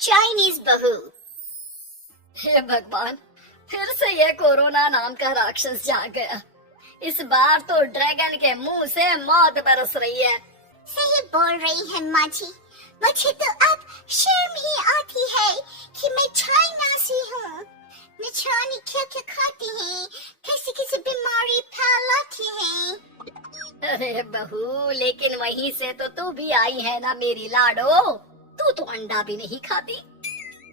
Chinese बहू। हे भगवान, फिर से ये कोरोना नाम का राक्षस जाग गया। इस बार तो ड्रैगन के मुंह से मौत बरस रही है। सही बोल रही है माँ जी। मुझे तो अब शर्म ही आती है कि मैं चाइना से हूँ। न जाने क्या क्या खाती हैं, कैसी कैसी बीमारी फैलाती हैं। अरे बहू, लेकिन वहीं से तो तू भी आई है ना मेरी लाडो। तू तो अंडा भी नहीं खाती।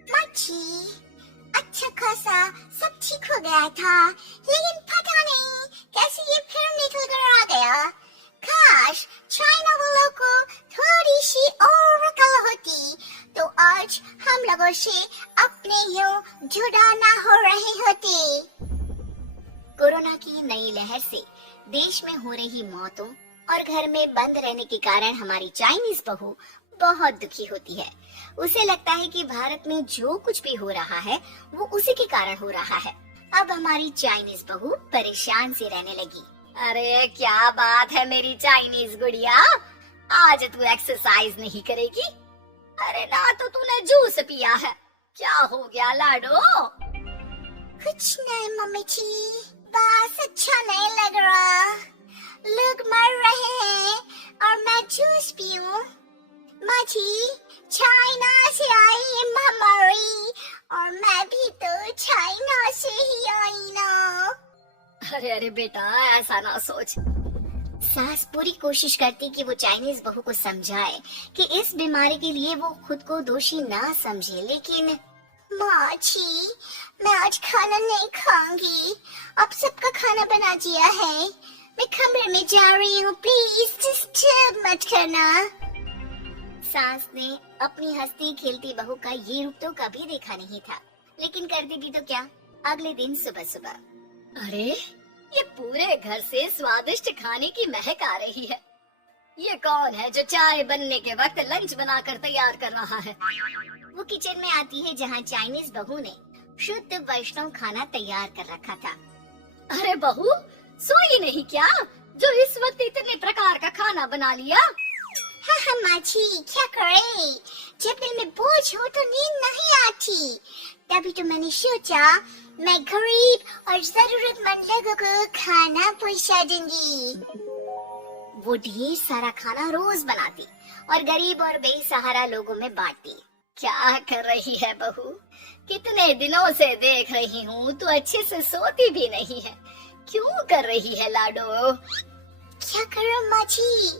माँ जी, अच्छा खासा सब ठीक हो गया था, लेकिन पता नहीं कैसे ये फिर निकल कर आ गया। काश चाइना वालों को थोड़ी सी और अकल होती तो आज हम लोगों से अपने यूं जुदा ना हो रहे होते। कोरोना की नई लहर से देश में हो रही मौतों और घर में बंद रहने के कारण हमारी चाइनीज बहू बहुत दुखी होती है। उसे लगता है कि भारत में जो कुछ भी हो रहा है वो उसी के कारण हो रहा है। अब हमारी चाइनीज बहू परेशान से रहने लगी। अरे क्या बात है मेरी चाइनीज गुड़िया, आज तू एक्सरसाइज नहीं करेगी? अरे ना तो तूने जूस पिया है, क्या हो गया लाडो? कुछ नहीं मम्मी जी, बस अच्छा नहीं लग रहा। लोग मर रहे हैं और मैं जूस पीऊं। माँ जी, चाइना से आई है महामारी और मैं भी तो चाइना से ही आई ना। अरे अरे बेटा, ऐसा ना सोच। सास पूरी कोशिश करती कि वो चाइनीज बहू को समझाए कि इस बीमारी के लिए वो खुद को दोषी ना समझे, लेकिन माँ जी, मैं आज खाना नहीं खाऊंगी। अब सबका खाना बना दिया है। मैं कमरे में जा रही हूँ, प्लीज डिस्टर्ब मत करना। सास ने अपनी हंसती खेलती बहू का ये रूप तो कभी देखा नहीं था, लेकिन करती भी तो क्या। अगले दिन सुबह सुबह, अरे ये पूरे घर से स्वादिष्ट खाने की महक आ रही है। ये कौन है जो चाय बनने के वक्त लंच बनाकर तैयार कर रहा है? वो किचन में आती है जहाँ चाइनीज बहू ने शुद्ध वैष्णव खाना तैयार कर रखा था। अरे बहू, सोई नहीं क्या जो इस वक्त इतने प्रकार का खाना बना लिया? हाँ माँ जी, क्या करे, जब दिल में बोझ हो तो नींद नहीं आती। तभी तो मैंने सोचा मैं गरीब और जरूरतमंद लोगों को खाना पहुँचा दूंगी। वो ढेर सारा खाना रोज बनाती और गरीब और बेसहारा लोगों में बांटती। क्या कर रही है बहू? कितने दिनों से देख रही हूँ तू अच्छे से सोती भी नहीं है। क्यों कर रही है लाडो? क्या करूँ माँ जी,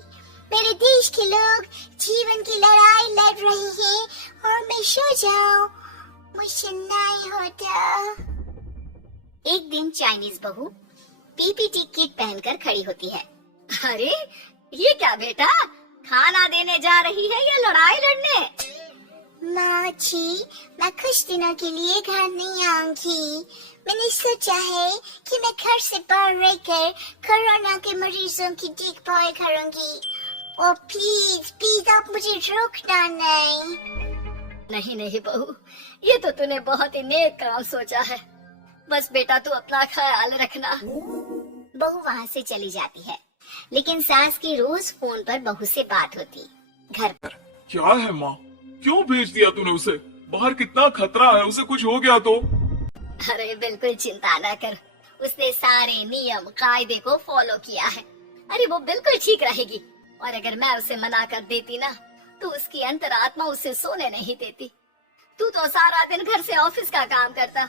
मेरे देश के लोग जीवन की लड़ाई लड़ रहे हैं और मैं सो जाऊं, मुझसे नहीं होता। एक दिन चाइनीज बहू पीपीटी किट पहनकर खड़ी होती है। अरे ये क्या बेटा, खाना देने जा रही है या लड़ाई लड़ने? माँ जी, मैं कुछ दिनों के लिए घर नहीं आऊंगी। मैंने सोचा है कि मैं घर से बाहर रहकर कोरोना के मरीजों की देखभाल करूंगी। और प्लीज प्लीज आप मुझे रोकना नहीं। नहीं नहीं बहू, ये तो तूने बहुत ही नेक काम सोचा है। बस बेटा तू अपना ख्याल रखना। बहू वहाँ से चली जाती है, लेकिन सास की रोज फोन पर बहू से बात होती। घर पर क्या है माँ, क्यों भेज दिया तूने उसे? बाहर कितना खतरा है, उसे कुछ हो गया तो? अरे बिल्कुल चिंता न कर, उसने सारे नियम कायदे को फॉलो किया है। अरे वो बिल्कुल ठीक रहेगी। और अगर मैं उसे मना कर देती ना तो उसकी अंतरात्मा उसे सोने नहीं देती। तू तो सारा दिन घर से ऑफिस का काम करता,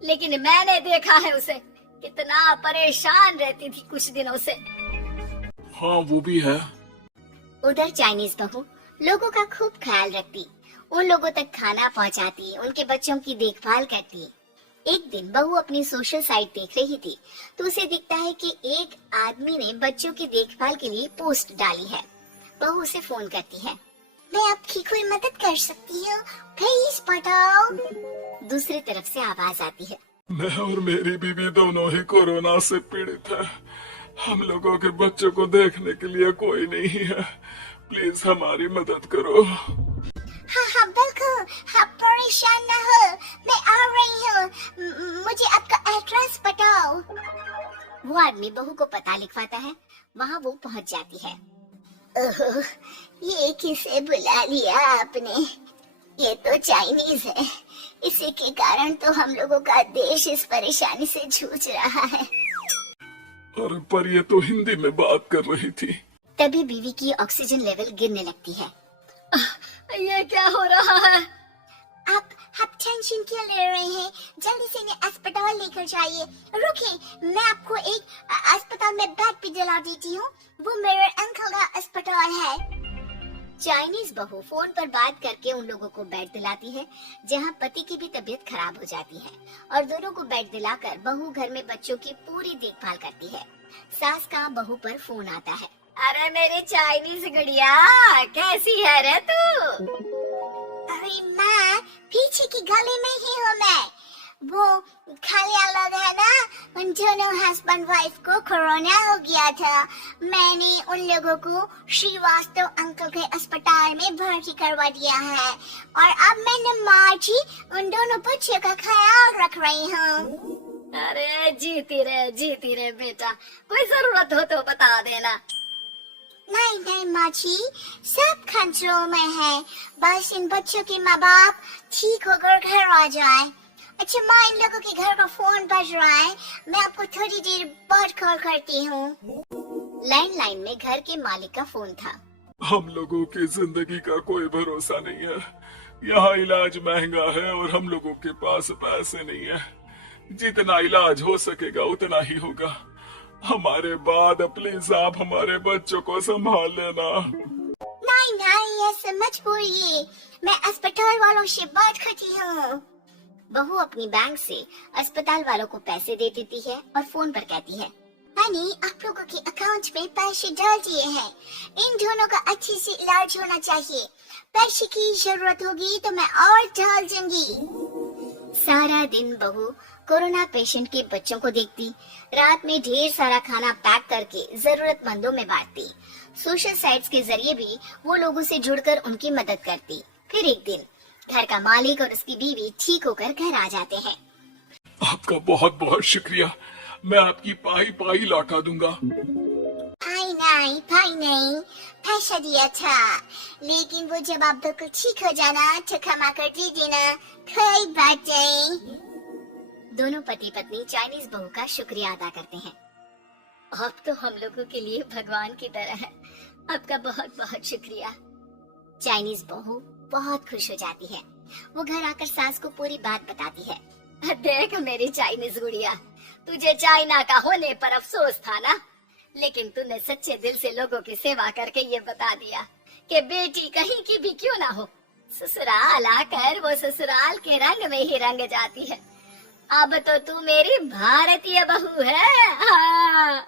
लेकिन मैंने देखा है उसे कितना परेशान रहती थी कुछ दिनों से। हाँ वो भी है। उधर चाइनीज बहू लोगों का खूब ख्याल रखती, उन लोगों तक खाना पहुंचाती, उनके बच्चों की देखभाल करती। एक दिन बहू अपनी सोशल साइट देख रही थी तो उसे दिखता है कि एक आदमी ने बच्चों की देखभाल के लिए पोस्ट डाली है। बहू उसे फोन करती है। मैं आपकी कोई मदद कर सकती हूँ, प्लीज बताओ। दूसरी तरफ से आवाज आती है। मैं और मेरी बीवी दोनों ही कोरोना से पीड़ित है। हम लोगों के बच्चों को देखने के लिए कोई नहीं है, प्लीज हमारी मदद करो। हाँ हाँ बिल्कुल, आप परेशान न हो, मैं आ रही हूँ। मुझे आपका एड्रेस बताओ। वो आदमी बहू को पता लिखवाता है, वहाँ वो पहुँच जाती है। ओह, ये किसे बुला लिया आपने? ये तो चाइनीज है, इसी के कारण तो हम लोगों का देश इस परेशानी से जूझ रहा है। अरे पर ये तो हिंदी में बात कर रही थी। तभी बीवी की ऑक्सीजन लेवल गिरने लगती है। ये क्या हो रहा है? आप टेंशन क्यों ले रहे हैं? जल्दी से इन्हें अस्पताल लेकर जाइए। रुकिए, मैं आपको एक अस्पताल में बेड भी दिला देती हूँ। वो मेरे अंकल का अस्पताल है। चाइनीज बहू फोन पर बात करके उन लोगों को बेड दिलाती है, जहां पति की भी तबीयत खराब हो जाती है और दोनों को बेड दिलाकर बहू घर में बच्चों की पूरी देखभाल करती है। सास का बहू पर फोन आता है। अरे मेरी चाइनीज गुड़िया, कैसी है रे तू? अरे माँ, पीछे की गली में ही हूँ मैं। वो खालिया लोग है ना, उन दोनों हस्बैंड वाइफ को कोरोना हो गया था। मैंने उन लोगों को श्रीवास्तव अंकल के अस्पताल में भर्ती करवा दिया है और अब मैं माँ जी उन दोनों बच्चों का ख्याल रख रही हूँ। अरे जीती रे बेटा, कोई जरूरत हो तो बता देना। नहीं माँ जी, सब कंट्रोल में है। बस इन बच्चों के माँ बाप ठीक होकर घर आ जाए। अच्छा माँ, इन लोगों के घर का फोन बज रहा है, मैं आपको थोड़ी देर बाद कॉल करती हूँ। लैंडलाइन में घर के मालिक का फोन था। हम लोगों की जिंदगी का कोई भरोसा नहीं है। यहाँ इलाज महंगा है और हम लोगों के पास पैसे नहीं है। जितना इलाज हो सकेगा उतना ही होगा। हमारे बाद प्लीज आप हमारे बच्चों को संभाल लेना। नहीं, ऐसे मत बोलिए, मैं अस्पताल वालों से बात करती हूँ। बहू अपनी बैंक से अस्पताल वालों को पैसे दे देती है और फोन पर कहती है, मैंने आप लोगों के अकाउंट में पैसे डाल दिए हैं। इन दोनों का अच्छे से इलाज होना चाहिए। पैसे की जरूरत होगी तो मैं और डाल दूंगी। सारा दिन बहू कोरोना पेशेंट के बच्चों को देखती, रात में ढेर सारा खाना पैक करके जरूरतमंदों में बांटती। सोशल साइट्स के जरिए भी वो लोगों से जुड़कर उनकी मदद करती। फिर एक दिन घर का मालिक और उसकी बीवी ठीक होकर घर आ जाते हैं। आपका बहुत बहुत शुक्रिया, मैं आपकी पाई पाई लौटा दूंगा। भाई नहीं, पैसा दिया था, लेकिन वो जब आप बिल्कुल ठीक हो जाना तो क्षमा कर दे देना, कोई बात नहीं। दोनों पति पत्नी चाइनीज बहू का शुक्रिया अदा करते हैं। आप तो हम लोगों के लिए भगवान की तरह है, आपका बहुत बहुत शुक्रिया। चाइनीज बहू बहुत खुश हो जाती है। वो घर आकर सास को पूरी बात बताती है। देख मेरी चाइनीज गुड़िया, तुझे चाइना का होने पर अफसोस था ना, लेकिन तूने सच्चे दिल से लोगों की सेवा करके ये बता दिया कि बेटी कहीं की भी क्यों ना हो, ससुराल आकर वो ससुराल के रंग में ही रंग जाती है। अब तो तू मेरी भारतीय बहू है। हाँ।